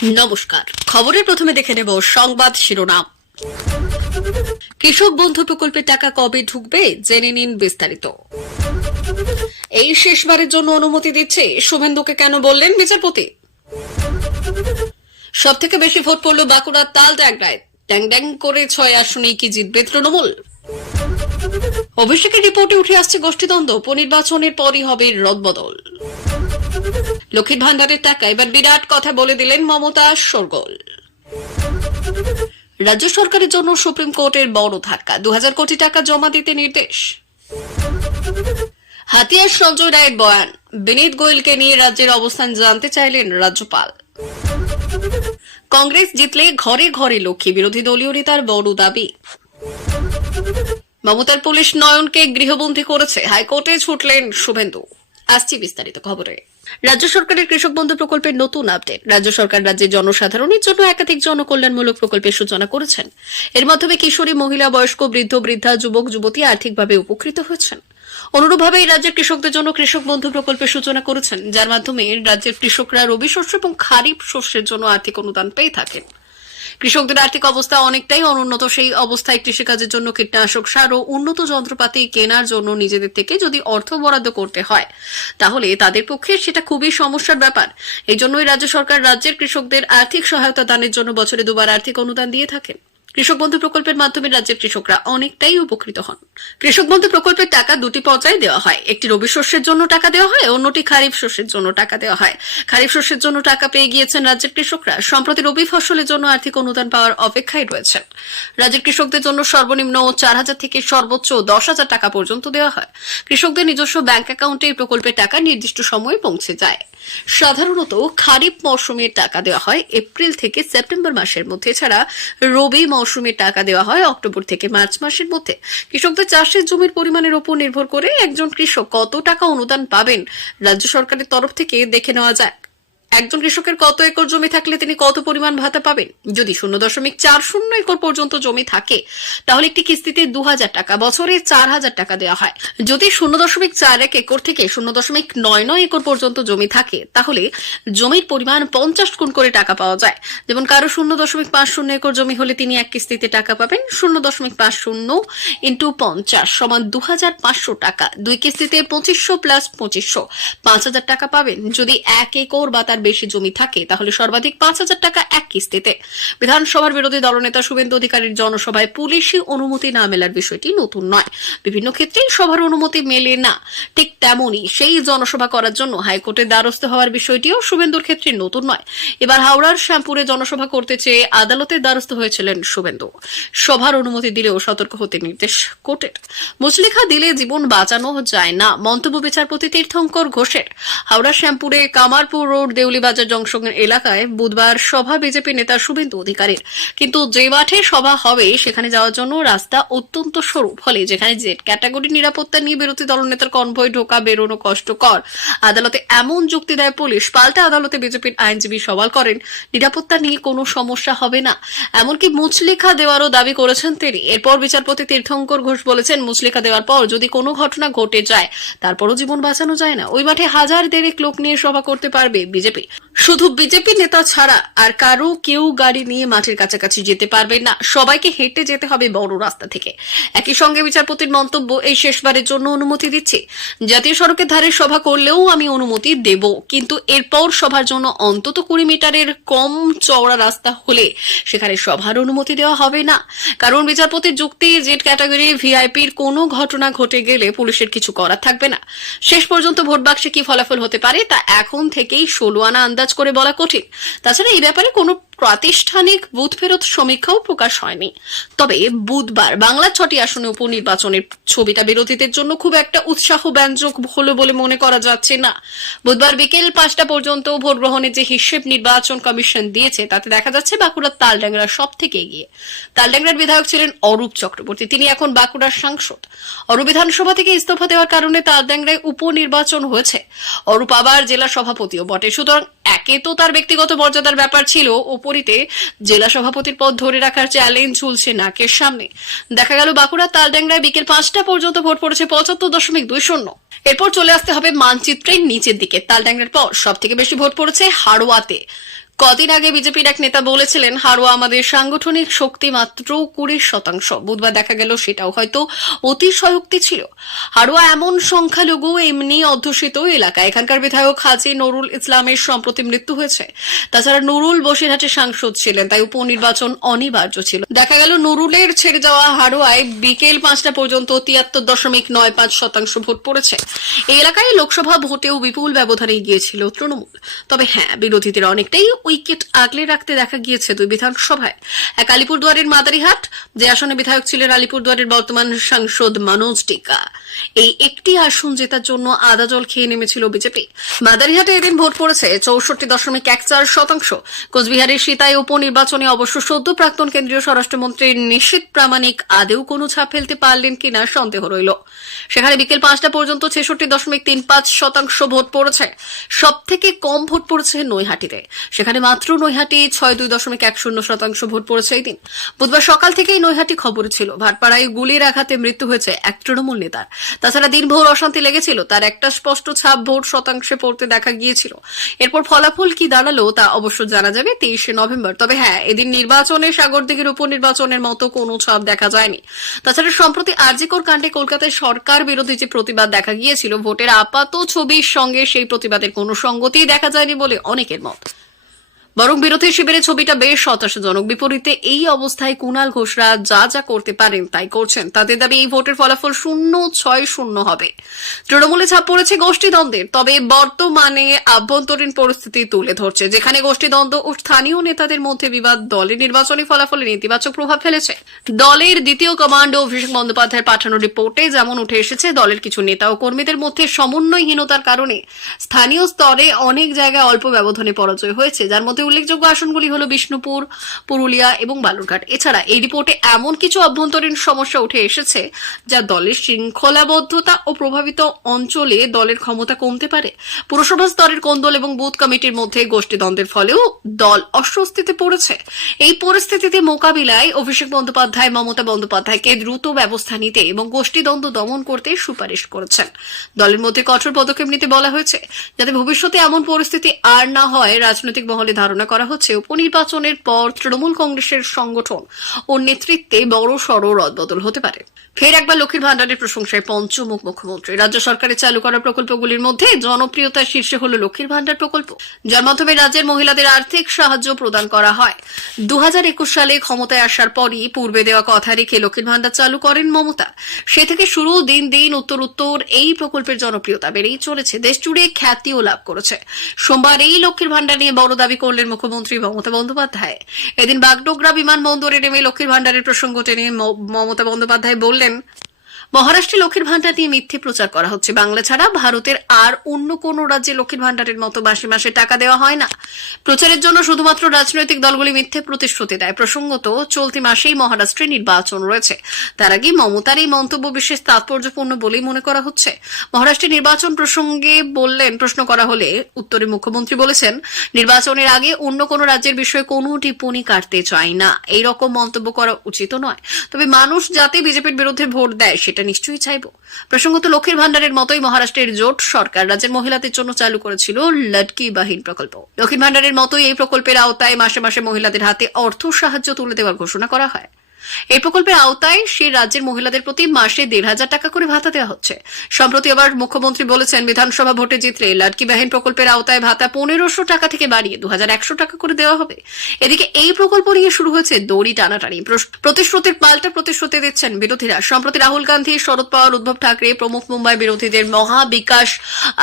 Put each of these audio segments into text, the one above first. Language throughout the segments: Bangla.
নমস্কার, খবরের প্রথমে দেখে নেব সংবাদ শিরোনাম। কৃষক বন্ধু প্রকল্পের টাকা কবে ঢুকবে জেনে নিন বিস্তারিত। এই শেষবারের জন্য অনুমতি দিচ্ছে শুভেন্দুকে কেন বললেন বিচারপতি। সবথেকে বেশি ভোট পড়ল বাঁকুড়ার তালড্যাংরায়, ড্যাং ড্যাং করে 6 আসনেই কি জিতবে তৃণমূল। অভিষেকের রিপোর্টে উঠে আসছে গোষ্ঠীদ্বন্দ্ব, উপনির্বাচনের পরই হবে রদবদল। লক্ষ্মীর ভান্ডারের টাকা এবার বিরাট কথা বলে দিলেন মমতা, শোরগোল। রাজ্য সরকারের জন্য সুপ্রিম কোর্টের বড় ধাক্কা, 2000 কোটি টাকা জমা দিতে নির্দেশ। হাতিয়ার সঞ্জয় রায়ের বয়ান, বিনীত গোয়েলকে নিয়ে রাজ্যের অবস্থান জানতে চাইলেন রাজ্যপাল। কংগ্রেস জিতলে ঘরে ঘরে লক্ষ্মী, বিরোধী দলীয় নেতার বড় দাবি। মমতার পুলিশ নয়নকে গৃহবন্দী করেছে, হাইকোর্টে ছুটলেন শুভেন্দু। আসছি বিস্তারিত খবরে। রাজ্য সরকারের কৃষক বন্ধু প্রকল্পের নতুন আপডেট। রাজ্য সরকার রাজ্যের জনসাধারণের জন্য একাধিক জনকল্যাণমূলক প্রকল্পের সূচনা করেছেন। এর মাধ্যমে কিশোরী, মহিলা, বয়স্ক, বৃদ্ধ, বৃদ্ধা, যুবক, যুবতী আর্থিকভাবে উপকৃত হয়েছেন। অনুরূপভাবে এই রাজ্যের কৃষকদের জন্য কৃষক বন্ধু প্রকল্পের সূচনা করেছেন, যার মাধ্যমে রাজ্যের কৃষকরা রবি শস্য এবং খারিফ শস্যের জন্য আর্থিক অনুদান পেয়ে থাকেন। কৃষকদের আর্থিক অবস্থা অনেকটাই অনুন্নত, সেই অবস্থায় কৃষিকাজের জন্য কীটনাশক সার ও উন্নত যন্ত্রপাতি কেনার জন্য নিজেদের থেকে যদি অর্থ বরাদ্দ করতে হয়, তাহলে তাদের পক্ষে সেটা খুবই সমস্যার ব্যাপার। এই জন্যই রাজ্য সরকার রাজ্যের কৃষকদের আর্থিক সহায়তা দানের জন্য বছরে 2 বার আর্থিক অনুদান দিয়ে থাকেন। কৃষক বন্ধু প্রকল্পের মাধ্যমে রাজ্যের কৃষকরা অনেকটাই উপকৃত হন। কৃষক বন্ধু প্রকল্পের টাকা 2টি পর্যায়ে দেওয়া হয়। একটি রবি শস্যের জন্য টাকা দেওয়া হয়, অন্যটি খারিফ শস্যের জন্য টাকা দেওয়া হয়। খারিফ শস্যের জন্য টাকা পেয়ে গিয়েছেন রাজ্যের কৃষকরা, সম্প্রতি রবি ফসলের জন্য আর্থিক অনুদান পাওয়ার অপেক্ষায় রয়েছেন। রাজ্যের কৃষকদের জন্য সর্বনিম্ন 4000 থেকে সর্বোচ্চ 10,000 টাকা পর্যন্ত দেওয়া হয়। কৃষকদের নিজস্ব ব্যাংক অ্যাকাউন্টে এই প্রকল্পের টাকা নির্দিষ্ট সময়ে পৌঁছে যায়। সাধারণত খারিফ মৌসুমের টাকা দেওয়া হয় এপ্রিল থেকে সেপ্টেম্বর মাসের মধ্যে, এছাড়া রবি মৌসুমের টাকা দেওয়া হয় অক্টোবর থেকে মার্চ মাসের মধ্যে। কৃষকদের চাষের জমির পরিমাণের উপর নির্ভর করে একজন কৃষক কত টাকা অনুদান পাবেন রাজ্য সরকারের তরফ থেকে দেখে নেওয়া যায়। একজন কৃষকের কত একর জমি থাকলে তিনি কত পরিমাণ ভাতা পাবেন। যদি 0.40 একর পর্যন্ত জমি থাকে, তাহলে একটি কিস্তিতে 2000 টাকা, বছরে 4000 টাকা দেওয়া হয়। যদি 0.41 একর থেকে 0.99 একর পর্যন্ত জমি থাকে, তাহলে জমির পরিমাণ 50 গুণ করে টাকা পাওয়া যায়। যেমন কারো 0.50 একর জমি হলে তিনি এক কিস্তিতে টাকা পাবেন 0.50 ইন্টু 50 সমান 2500 টাকা। 2 কিস্তিতে 2500 প্লাস 2500 5000 টাকা পাবেন। যদি 1 একর বা তার বেশি জমি থাকে, তাহলে সর্বাধিক 5000 টাকা এক কিস্তিতে। বিধানসভার বিরোধী দলনেতা শুভেন্দু অধিকারীর জনসভায় পুলিশি অনুমতি না মেলার বিষয়টি নতুন নয়। বিভিন্ন ক্ষেত্রে সভার অনুমতি মেলে না, ঠিক তেমনই সেই জনসভা করার জন্য হাইকোর্টের দ্বারস্থ হওয়ার বিষয়টিও শুভেন্দুর ক্ষেত্রে নতুন নয়। এবার হাওড়ার শ্যামপুরে জনসভা করতে চেয়ে আদালতের দ্বারস্থ হয়েছিলেন শুভেন্দু। সভার অনুমতি দিলেও সতর্ক হতে নির্দেশ কোর্টের। মুচলেখা দিলে জীবন বাঁচানো যায় না, মন্তব্য বিচারপতি তীর্থঙ্কর ঘোষের। হাওড়ার শ্যামপুরে কামারপুর রোড দেউলিবাজার জংশন এলাকায় বুধবার সভা বিজেপি নেতা শুভেন্দু অধিকারীর। কিন্তু যে মাঠে সভা হবে সেখানে যাওয়ার জন্য রাস্তা অত্যন্ত সরু, ফলে যেখানে জেড ক্যাটাগরি নিরাপত্তা নিয়ে বিরোধী দলনেতার কনভয় ঢোকা বেরোনো কষ্টকর, আদালতে এমন যুক্তি দেয় পুলিশ। পাল্টা আদালতে বিজেপির আইনজীবী সওয়াল করেন নিরাপত্তা নিয়ে কোনো সমস্যা হবে না, এমনকি মুচলেখা দেওয়ারও দাবি করেছেন তিনি। এরপর বিচারপতি তীর্থঙ্কর ঘোষ বলেছেন, মুচলেখা দেওয়ার পর যদি কোনো ঘটনা ঘটে যায়, তারপরও জীবন বাঁচানো যায় না। ওই মাঠে 1000 লোক নিয়ে সভা করতে পারবে বিজেপি, শুধু বিজেপি নেতা ছাড়া আর কেউ গাড়ি নিয়ে মাঠের কাছাকাছি যেতে পারবে না, সবাইকে হেঁটে যেতে হবে বড় রাস্তা থেকে। একই সঙ্গে বিচারপতির মন্তব্য, এই শেষবারের জন্য অনুমতি দিচ্ছি, জাতীয় সড়কের ধারে সভা করলেও আমি অনুমতি দেব, কিন্তু এরপর সভার জন্য অন্তত 20 মিটারের কম চওড়া রাস্তা হলে সেখানে সভার অনুমতি দেওয়া হবে না। কারণ বিচারপতির যুক্তি, জেড ক্যাটাগরি ভিআইপির কোনো ঘটনা ঘটে গেলে পুলিশের কিছু করার থাকবে না। শেষ পর্যন্ত ভোট বাক্সে কি ফলাফল হতে পারে তা এখন থেকেই 16 আনা আন্দাজ করে বলা কঠিন। তাছাড়া এই ব্যাপারে কোনো প্রাতিষ্ঠানিক বুথ ফেরত সমীক্ষাও প্রকাশ হয়নি। তবে বুধবার বাংলার 6টি আসনে উপনির্বাচনের ছবিটা বিরোধীদের জন্য খুব একটা উৎসাহ ব্যঞ্জক হলো বলে মনে করা যাচ্ছে না। বুধবার বিকেল 5টা পর্যন্ত ভোট গ্রহণের যে হিসেব নির্বাচন কমিশন দিয়েছে, তাতে দেখা যাচ্ছে বাঁকুড়ার তালড্যাংরা সব থেকে এগিয়ে। তালড্যাংরার বিধায়ক ছিলেন অরূপ চক্রবর্তী, তিনি এখন বাঁকুড়ার সাংসদ। অরূপ বিধানসভা থেকে ইস্তফা দেওয়ার কারণে তালড্যাংরায় উপনির্বাচন হয়েছে। অরূপ আবার জেলা সভাপতিও বটে, সুতরাং একে তো তার ব্যক্তিগত মর্যাদার ব্যাপার ছিল, উপরিতে জেলা সভাপতির পদ ধরে রাখার চ্যালেঞ্জ ঝুলছে নাকের সামনে। দেখা গেল বাঁকুড়ার তালড্যাংরায় বিকেল 5টা পর্যন্ত ভোট পড়েছে 75.20। এরপর চলে আসতে হবে মানচিত্রের নিচের দিকে। তালড্যাংরার পর সব থেকে বেশি ভোট পড়েছে হাড়োয়াতে, কদিন আগে বিজেপির এক নেতা বলেছিলেন হাড়োয়া আমাদের সাংগঠনিক শক্তি মাত্র 20%। বুধবার দেখা গেল সেটাও হয়তো অতিশয়োক্তি ছিল। হাড়োয়া এমন সংখ্যালঘু এমনি অধ্যুষিত এলাকা, এখানকার বিধায়ক হাজী নুরুল ইসলামের সম্প্রতি মৃত্যু হয়েছে। তাছাড়া নুরুল বসিরহাটের সাংসদ ছিলেন, তাই উপনির্বাচন অনিবার্য ছিল। দেখা গেল নুরুলের ছেড়ে যাওয়া হাড়োয়ায় বিকেল 5টা পর্যন্ত 73.95% ভোট পড়েছে। এই এলাকায় লোকসভা ভোটেও বিপুল ব্যবধানে গিয়েছিল তৃণমূল। তবে হ্যাঁ, বিরোধীদের অনেকটাই উইকেট আগলে রাখতে দেখা গিয়েছে দুই বিধানসভায়। এক আলিপুরদুয়ারের মাদারিহাট, যে আসনে বিধায়ক ছিলেন আলিপুরদুয়ারের বর্তমান সাংসদ মনোজ টিকা, এই একটি আসন জেতার জন্য আদা জল খেয়ে নেমেছিল বিজেপি। মাদারিহাটে এদিন ভোট পড়েছে 64.14%। কোচবিহারের সীতায় উপনির্বাচনে অবশ্য সদ্য প্রাক্তন কেন্দ্রীয় স্বরাষ্ট্রমন্ত্রী নিশীথ প্রামাণিক আদেও কোনো ছাপ ফেলতে পারলেন কিনা সন্দেহ রইল। সেখানে বিকেল 5টা পর্যন্ত 66.35% ভোট পড়েছে। সব থেকে কম ভোট পড়েছে নৈহাটিতে, সেখানে মাত্র নৈহাটি 62.10% ভোট পড়েছে এই দিন। বুধবার সকাল থেকেই নৈহাটি খবরে ছিল। ভাটপাড়ায় গুলির আঘাতে মৃত্যু হয়েছে এক তৃণমূল নেতার। তাছাড়া দিনভর অশান্তি লেগেছিল, তার একটা স্পষ্ট ছাপ ভোট শতাংশে পড়তে দেখা গিয়েছিল। এরপর ফলাফল কি দাঁড়ালো তা অবশ্য জানা যাবে 23শে নভেম্বর। তবে হ্যাঁ, এদিন নির্বাচনে সাগরদিঘির উপনির্বাচনের মতো কোনো ছাপ দেখা যায়নি। তাছাড়া সম্প্রতি আরজিকর কাণ্ডে কলকাতায় সরকার বিরোধী যে প্রতিবাদ দেখা গিয়েছিল, ভোটের আপাত ছবির সঙ্গে সেই প্রতিবাদের কোনো সঙ্গতি দেখা যায়নি বলে অনেকের মত। বরং বিরোধী শিবিরের ছবিটা বেশ হতাশাজনক। বিপরীতে এই অবস্থায় কুণাল ঘোষরা যা যা করতে পারেন তাই করছেন। তাদের দাবি এই ভোটের ফলাফল 0-6-0 হবে। তৃণমূলে ছাপ পড়েছে গোষ্ঠীদ্বন্দ্বের, তবে বর্তমানে আভ্যন্তরীণ পরিস্থিতি তুলে ধরছে, যেখানে গোষ্ঠীদ্বন্দ্ব ও স্থানীয় নেতাদের মধ্যে বিবাদ দলের নির্বাচনী ফলাফলে নেতিবাচক প্রভাব ফেলেছে। দলের দ্বিতীয় কমান্ড অভিষেক বন্দ্যোপাধ্যায়ের পাঠানো রিপোর্টে যেমন উঠে এসেছে, দলের কিছু নেতা ও কর্মীদের মধ্যে সমন্বয়হীনতার কারণে স্থানীয় স্তরে অনেক জায়গায় অল্প ব্যবধানে পরাজয় হয়েছে, যার মধ্যে উল্লেখযোগ্য আসনগুলি হল বিষ্ণুপুর, পুরুলিয়া এবং বালুরঘাট। এছাড়া এই রিপোর্টে এমন কিছু অভ্যন্তরীণ সমস্যা উঠে এসেছে যা দলের শৃঙ্খলাবদ্ধতা ও প্রভাবিত অঞ্চলে দলের ক্ষমতা কমতে পারে। পুরসভা স্তরের কোন্দল এবং বুথ কমিটির মধ্যে গোষ্ঠীদ্বন্দ্বের ফলেও দল অস্বস্তিতে পড়েছে। এই পরিস্থিতিতে মোকাবিলায় অভিষেক বন্দ্যোপাধ্যায় মমতা বন্দ্যোপাধ্যায়কে দ্রুত ব্যবস্থা নিতে এবং গোষ্ঠীদ্বন্দ্ব দমন করতে সুপারিশ করেছেন। দলের মধ্যে কঠোর পদক্ষেপ নিতে বলা হয়েছে, যাতে ভবিষ্যতে এমন পরিস্থিতি আর না হয়। রাজনৈতিক মহলে ধারণা করা হচ্ছে উপনির্বাচনের পর তৃণমূল কংগ্রেসের সংগঠন ও নেতৃত্বে বড়সড় রদবদল হতে পারে। ফের একবার লক্ষ্মীর ভান্ডারের প্রশংসায় পঞ্চমুখ মুখ্যমন্ত্রী। রাজ্য সরকারের চালু করা প্রকল্পগুলির মধ্যে জনপ্রিয়তার শীর্ষে হল লক্ষ্মীর ভান্ডার প্রকল্প, যার মাধ্যমে রাজ্যের মহিলাদের আর্থিক সাহায্য প্রদান করা হয়। 2021 সালে ক্ষমতায় আসার পরই পূর্বে দেওয়া কথা রেখে লক্ষ্মীর ভান্ডার চালু করেন মমতা। সে থেকে শুরু দিন দিন উত্তর এই প্রকল্পের জনপ্রিয়তা বেড়েই চলেছে, দেশ জুড়ে খ্যাতিও লাভ করেছে। সোমবার এই লক্ষ্মীর ভান্ডার নিয়ে বড় দাবি করলেন মুখ্যমন্ত্রী মমতা বন্দ্যোপাধ্যায়। এদিন বাগডোগরা বিমানবন্দরে নেমে লক্ষ্মীর ভান্ডারের প্রসঙ্গ টেনে মমতা বন্দ্যোপাধ্যায় বললেন, মহারাষ্ট্রে লক্ষ্মীর ভান্ডার নিয়ে মিথ্যে প্রচার করা হচ্ছে। বাংলা ছাড়া ভারতের আর অন্য কোন রাজ্যে লক্ষ্মীর ভান্ডারের মতো মাসে মাসে টাকা দেওয়া হয় না। প্রচারের জন্য শুধুমাত্র রাজনৈতিক দলগুলি মিথ্যে প্রতিশ্রুতি দেয়। প্রসঙ্গত, চলতি মাসেই মহারাষ্ট্রে নির্বাচন রয়েছে। তার আগে মমতার এই মন্তব্য বিশেষ তাৎপর্যপূর্ণ বলেই মনে করা হচ্ছে। মহারাষ্ট্রের নির্বাচন প্রসঙ্গে প্রশ্ন করা হলে উত্তরে মুখ্যমন্ত্রী বলেছেন, নির্বাচনের আগে অন্য কোন রাজ্যের বিষয়ে কোনো টিপ্পনি কাটতে চাই না। এইরকম মন্তব্য করা উচিত নয়। তবে মানুষ যাতে বিজেপির বিরুদ্ধে ভোট দেয় সেটা নিশ্চয়ই চাইব। প্রসঙ্গত, লক্ষ্মীর ভান্ডারের মতোই মহারাষ্ট্রের জোট সরকার রাজ্যের মহিলাদের জন্য চালু করেছিল লটকি বাহিন প্রকল্প। লক্ষ্মীর ভান্ডারের মতোই এই প্রকল্পের আওতায় মাসে মাসে মহিলাদের হাতে অর্থ সাহায্য তুলে দেওয়ার ঘোষণা করা হয়। এই প্রকল্পের আওতায় সেই রাজ্যের মহিলাদের প্রতি মাসে 1,500 টাকা করে ভাতা দেওয়া হচ্ছে। সম্প্রতি আবার মুখ্যমন্ত্রী বলেছেন, বিধানসভা ভোটে জিতলে লটকি বাহিন প্রকল্পের আওতায় ভাতা 1,500 টাকা থেকে বাড়িয়ে 2,100 টাকা করে দেওয়া হবে। এদিকে এই প্রকল্প নিয়ে শুরু হয়েছে দড়ি টানাটানি। প্রতিশ্রুতির পাল্টা প্রতিশ্রুতি দিচ্ছেন বিরোধীরা। সম্প্রতি রাহুল গান্ধী, শরদ পাওয়ার, উদ্ধব ঠাকরে প্রমুখ মুম্বাই বিরোধীদের মহা বিকাশ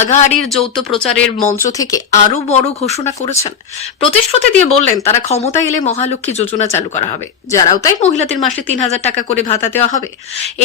আঘাড়ির যৌথ প্রচারের মঞ্চ থেকে আরো বড় ঘোষণা করেছেন। প্রতিশ্রুতি দিয়ে বললেন, তারা ক্ষমতায় এলে মহালক্ষ্মী যোজনা চালু করা হবে, যার আওতায় মহিলাদের মাসে 3,000 টাকা করে ভাতা দেওয়া হবে।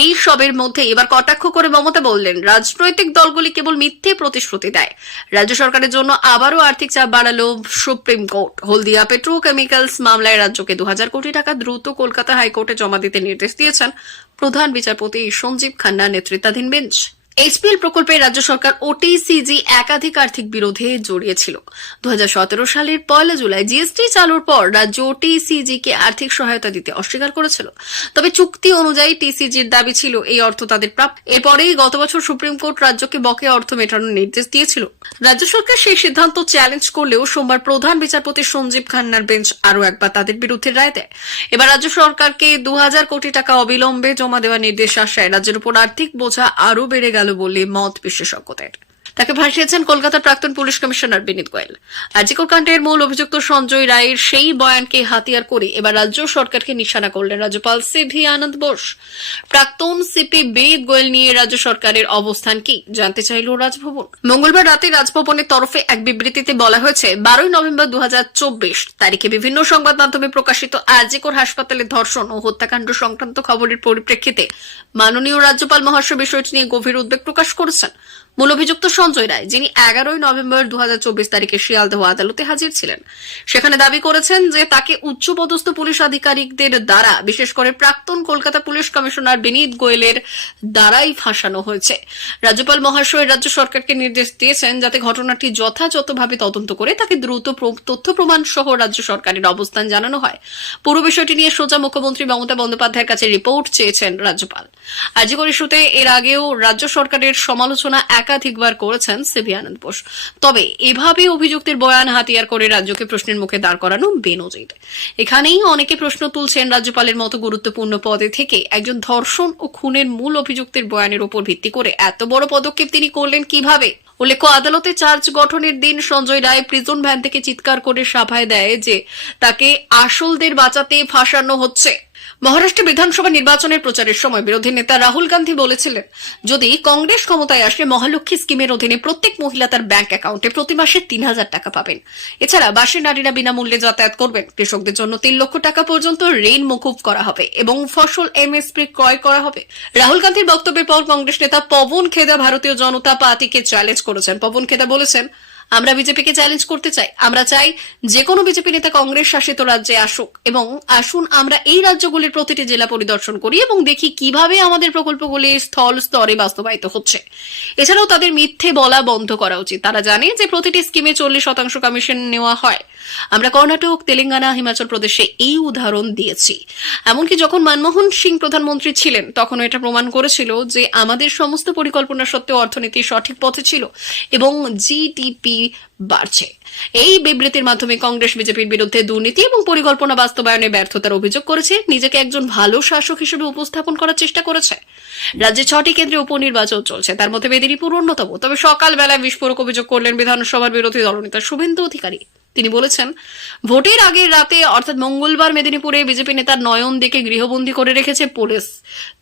এই সবের মধ্যে এবার কটাক্ষ করে মমতা বললেন, রাজনৈতিক দলগুলি কেবল মিথ্যে প্রতিশ্রুতি দেয়। রাজ্য সরকারের জন্য আবারও আর্থিক চাপ বাড়ালো সুপ্রিম কোর্ট। হলদিয়া পেট্রোকেমিক্যালস মামলায় রাজ্যকে 2,000 কোটি টাকা দ্রুত কলকাতা হাইকোর্টে জমা দিতে নির্দেশ দিয়েছেন প্রধান বিচারপতি সঞ্জীব খান্নার নেতৃত্বাধীন বেঞ্চ। এইচপিএল প্রকল্পে রাজ্য সরকার ওটিসিজি একাধিক আর্থিক বিরোধে জড়িয়েছিল। 2017 সালের 1 জুলাই জিএসটি চালুর পর রাজ্য ওটিসিজি কে আর্থিক সহায়তা দিতে অস্বীকার করেছিল। তবে চুক্তি অনুযায়ী টিসিজির দাবি ছিল এই অর্থ তাদের প্রাপ্য। এরপরেই গত বছর সুপ্রিম কোর্ট রাজ্যকে বকেয়া অর্থ মেটানোর নির্দেশ দিয়েছিল। রাজ্য সরকার সেই সিদ্ধান্ত চ্যালেঞ্জ করলেও সোমবার প্রধান বিচারপতি সঞ্জীব খান্নার বেঞ্চ আরও একবার তাদের বিরুদ্ধে রায় দেয়। এবার রাজ্য সরকারকে 2000 কোটি টাকা অবিলম্বে জমা দেওয়ার নির্দেশ আসায় রাজ্যের উপর আর্থিক বোঝা আরও বেড়ে গেল বলে মত বিশেষজ্ঞদের। তাকে ভাসিয়েছেন কলকাতার প্রাক্তন পুলিশ কমিশনার বিনীত গোয়েল। আরজিকর কাণ্ডের মূল অভিযুক্ত সঞ্জয় রায়ের সেই বয়ানকে হাতিয়ার করে এবার রাজ্য সরকারকে নিশানা করলেন রাজ্যপাল সিভি আনন্দ বোস। প্রাক্তন সিপি বিনীত গোয়েল নিয়ে রাজ্য সরকারের অবস্থান কি জানতে চাইল রাজভবন। মঙ্গলবার রাতে রাজভবনের তরফে এক বিবৃতিতে বলা হয়েছে, 12 নভেম্বর 2024 তারিখে বিভিন্ন সংবাদ মাধ্যমে প্রকাশিত আরজিকর হাসপাতালে ধর্ষণ ও হত্যাকাণ্ড সংক্রান্ত খবরের পরিপ্রেক্ষিতে মাননীয় রাজ্যপাল মহাশয় বিষয়টি নিয়ে গভীর উদ্বেগ প্রকাশ করেছেন। মূল অভিযুক্ত সঞ্জয় রায়, যিনি 11 নভেম্বর 2024 তারিখে শিয়ালদহ আদালতে হাজির ছিলেন, সেখানে দাবি করেছেন যে তাকে উচ্চপদস্থ পুলিশ আধিকারিকদের দ্বারা, বিশেষ করে প্রাক্তন কলকাতা পুলিশ কমিশনার বিনীত গোয়েলের দ্বারাই ফাঁসানো হয়েছে। রাজ্যপাল মহাশয় রাজ্য সরকারকে নির্দেশ দিয়েছেন যাতে ঘটনাটি যথাযথভাবে তদন্ত করে তাকে দ্রুত তথ্য প্রমাণ সহ রাজ্য সরকারের অবস্থান জানানো হয়। পুরো বিষয়টি নিয়ে সোজা মুখ্যমন্ত্রী মমতা বন্দ্যোপাধ্যায়ের কাছে রিপোর্ট চেয়েছেন রাজ্যপাল। আরজিকর ইস্যুতে এর আগেও রাজ্য সরকারের সমালোচনা একাধিকবার করেছেন সিভি আনন্দ বোস। তবে এভাবে অভিযুক্তের বয়ান হাতিয়ার করে রাজ্যকে প্রশ্নের মুখে দাঁড় করানো বেনজির। এখানেই অনেকে প্রশ্ন তুলছেন, রাজ্যপালের মতো গুরুত্বপূর্ণ পদে থেকে একজন ধর্ষণ ও খুনের মূল অভিযুক্তের বয়ানের উপর ভিত্তি করে এত বড় পদক্ষেপ তিনি করলেন কিভাবে? উল্লেখ্য, আদালতে চার্জ গঠনের দিন সঞ্জয় রায় প্রিজন ভ্যান থেকে চিৎকার করে সাফাই দেয় যে তাকে আসলদের বাঁচাতে ফাঁসানো হচ্ছে। মহারাষ্ট্র বিধানসভা নির্বাচনের প্রচারের সময় বিরোধী নেতা রাহুল গান্ধী বলেছিলেন, যদি কংগ্রেস ক্ষমতায় আসে মহালক্ষ্মী স্কিমের অধীনে প্রত্যেক মহিলা তার ব্যাংক অ্যাকাউন্টে প্রতি মাসে 3000 টাকা পাবেন। এছাড়া বাসে নারীরা বিনামূল্যে যাতায়াত করবেন। কৃষকদের জন্য 3 লক্ষ টাকা পর্যন্ত ঋণ মকুব করা হবে এবং ফসল এমএসপি ক্রয় করা হবে। রাহুল গান্ধীর বক্তব্যের পর কংগ্রেস নেতা পবন খেদা ভারতীয় জনতা পার্টিকে চ্যালেঞ্জ করেছেন। পবন খেদা বলেছেন, আমরা বিজেপিকে চ্যালেঞ্জ করতে চাই। আমরা চাই যে কোনো বিজেপি নেতা কংগ্রেস শাসিত রাজ্যে আসুক এবং আসুন আমরা এই রাজ্যগুলির প্রতিটি জেলা পরিদর্শন করি এবং দেখি কিভাবে আমাদের প্রকল্পগুলি স্থল স্তরে বাস্তবায়িত হচ্ছে। এছাড়াও তাদের মিথ্যে বলা বন্ধ করা উচিত। তারা জানে যে প্রতিটি স্কিমে 40% কমিশন নেওয়া হয়। আমরা কর্ণাটক, তেলেঙ্গানা, হিমাচল প্রদেশে এই উদাহরণ দিয়েছি। এমনকি যখন মনমোহন সিং প্রধানমন্ত্রী ছিলেন তখন এটা প্রমাণ করেছিল যে আমাদের সমস্ত পরিকল্পনা সত্ত্বেও অর্থনীতি সঠিক পথে ছিল এবং জিডিপি বাড়ছে। এই বিবৃতির মাধ্যমে কংগ্রেস বিজেপির বিরুদ্ধে দুর্নীতি এবং পরিকল্পনা বাস্তবায়নে ব্যর্থতার অভিযোগ করেছে, নিজেকে একজন ভালো শাসক হিসেবে উপস্থাপন করার চেষ্টা করেছে। রাজ্যে 6টি কেন্দ্রে উপনির্বাচন চলছে, তার মধ্যে মেদিনীপুর অন্যতম। তবে সকালবেলায় বিস্ফোরক অভিযোগ করলেন বিধানসভার বিরোধী দলনেতা শুভেন্দু অধিকারী। তিনি বলেছেন, ভোটের আগের রাতে অর্থাৎ মঙ্গলবার মেদিনীপুরে বিজেপি নেতার নয়ন দিকে গৃহবন্দী করে রেখেছে পুলিশ,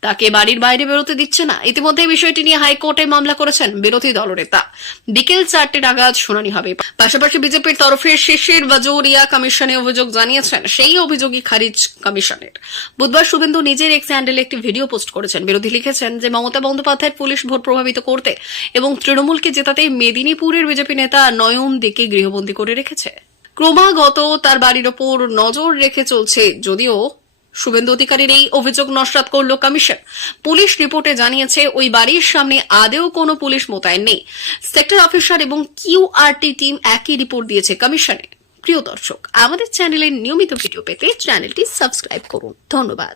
তাকে বাড়ির বাইরে বেরোতে দিচ্ছে না। ইতিমধ্যে বিষয়টি নিয়ে হাইকোর্টে মামলা করেছেন বিরোধী দলনেতা। বিকেল 4টে নাগাদ শুনানি হবে। পাশাপাশি বিজেপির তরফে শিশির বাজৌরিয়া কমিশনে অভিযোগ জানিয়েছেন, সেই অভিযোগই খারিজ কমিশনের। বুধবার শুভেন্দু নিজের এক্স হ্যান্ডেলে একটি ভিডিও পোস্ট করেছেন। বিরোধী লিখেছেন যে মমতা বন্দ্যোপাধ্যায়ের পুলিশ ভোট প্রভাবিত করতে এবং তৃণমূলকে জেতাতে মেদিনীপুরের বিজেপি নেতা নয়ন দিকে গৃহবন্দী করে রেখেছে। ক্রমাগত তার বাড়ির ওপর নজর রেখে চলছে। যদিও শুভেন্দু অধিকারীর এই অভিযোগ নস্যাৎ করল কমিশন। পুলিশ রিপোর্টে জানিয়েছে ওই বাড়ির সামনে আদেও কোনো পুলিশ মোতায়েন নেই। সেক্টর অফিসার এবং কিউআরটি টিম একই রিপোর্ট দিয়েছে কমিশনে। প্রিয় দর্শক, আমাদের চ্যানেলের নিয়মিত ভিডিও পেতে চ্যানেলটি সাবস্ক্রাইব করুন। ধন্যবাদ।